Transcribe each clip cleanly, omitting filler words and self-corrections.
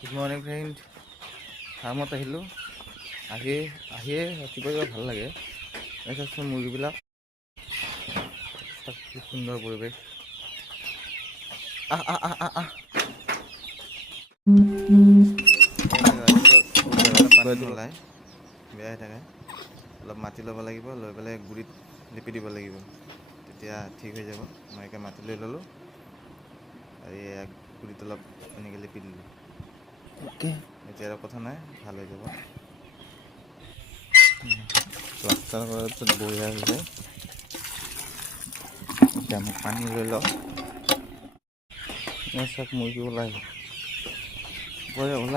Good morning friend. ফাৰ্মত আহিলোঁ। আহিয়ে ৰাতিপুৱা ভাল লাগে। চাওকচোন মুৰ্গীবিলাক, কি সুন্দৰ পৰিৱেশ। পানী ওলাই বেয়া হৈ থাকে। অলপ মাটি ল'ব লাগিব, লৈ পেলাই গুৰিত লিপি দিব লাগিব, তেতিয়া ঠিক হৈ যাব। মই একে মাটি লৈ ল'লোঁ আৰু এই গুৰিত অলপ এনেকৈ লিপি দিলোঁ। এতিয়া আৰু কথা নাই, ভাল হৈ যাব। প্লাষ্টাৰ কৰাৰ পিছত বঢ়িয়া হৈ যায়। এতিয়া মই পানী লৈ লওঁ। চাওক মুৰ্গী ওলাই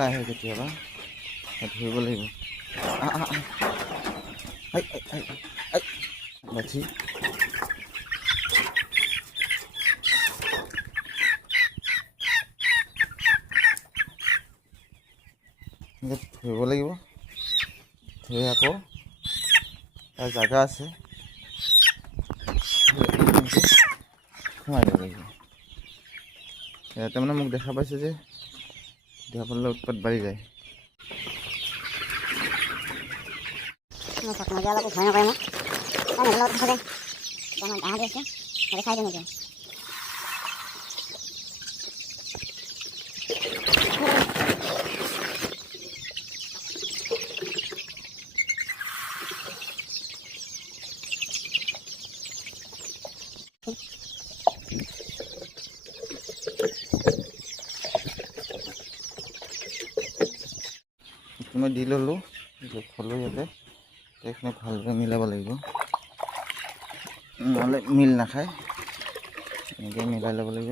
আহে কেতিয়াবা, ধৰিব লাগিব। বাচি ধৰিব লাগিব। ধৰি আকৌ তাৰ জেগা আছে, সোমাই দিব লাগিব। ইয়াতে মানে মোক দেখা পাইছে যে, দেখা পালে উৎপাত বাঢ়ি যায়। অলপ ভয় নকৰে মোক, কাৰণ থাকে আমাৰ গাঁৱত আছে, চাই দিওঁ এতিয়া। মই দি ল'লোঁ, থলোঁ ইয়াতে। এইখিনি ভালদৰে মিলাব লাগিব, নহ'লে মিল নাখায়। এনেকৈ মিলাই ল'ব লাগিব।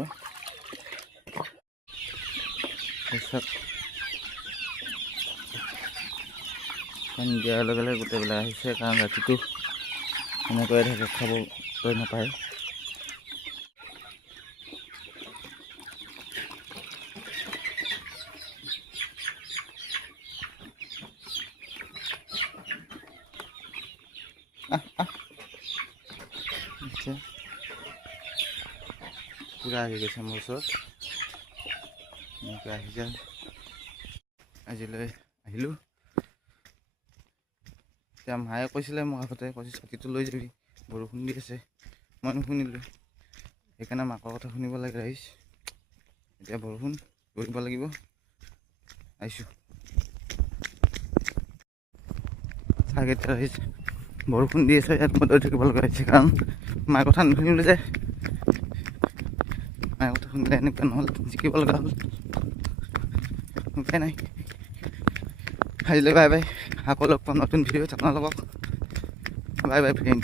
তাৰপিছত পানী দিয়াৰ লগে লগে গোটেইবিলাক আহিছে, কাৰণ ৰাতিটো এনেকৈয়ে থাকে, খাবলৈ নাপায়। পূৰা আহি গৈছে মোৰ ওচৰত। এনেকৈ আহি যায়। আজিলৈ আহিলোঁ। এতিয়া মায়ে কৈছিলে মোক আগতে, কৈছে ছাতিটো লৈ যাবি, বৰষুণ দি আছে। মই নুশুনিলোঁ, সেইকাৰণে মাকৰ কথা শুনিব লাগে ৰাইজ। এতিয়া বৰষুণ কৰিব লাগিব, আহিছোঁ। চাগে ৰাইজ বৰষুণ দি আছে, ইয়াত মই দৌৰি থাকিব লগা হৈছে, কাৰণ মাৰ কথা নুশুনিলোঁ যে। মাৰ কথা শুনিলে এনেকুৱা নহ'ল, জিকিব লগা হ'ল। উপায় নাই। আজিলৈ বাই বাই। আকৌ লগ পাম নতুন ভিডিঅ'ত আপোনালোকক। Bye bye friend.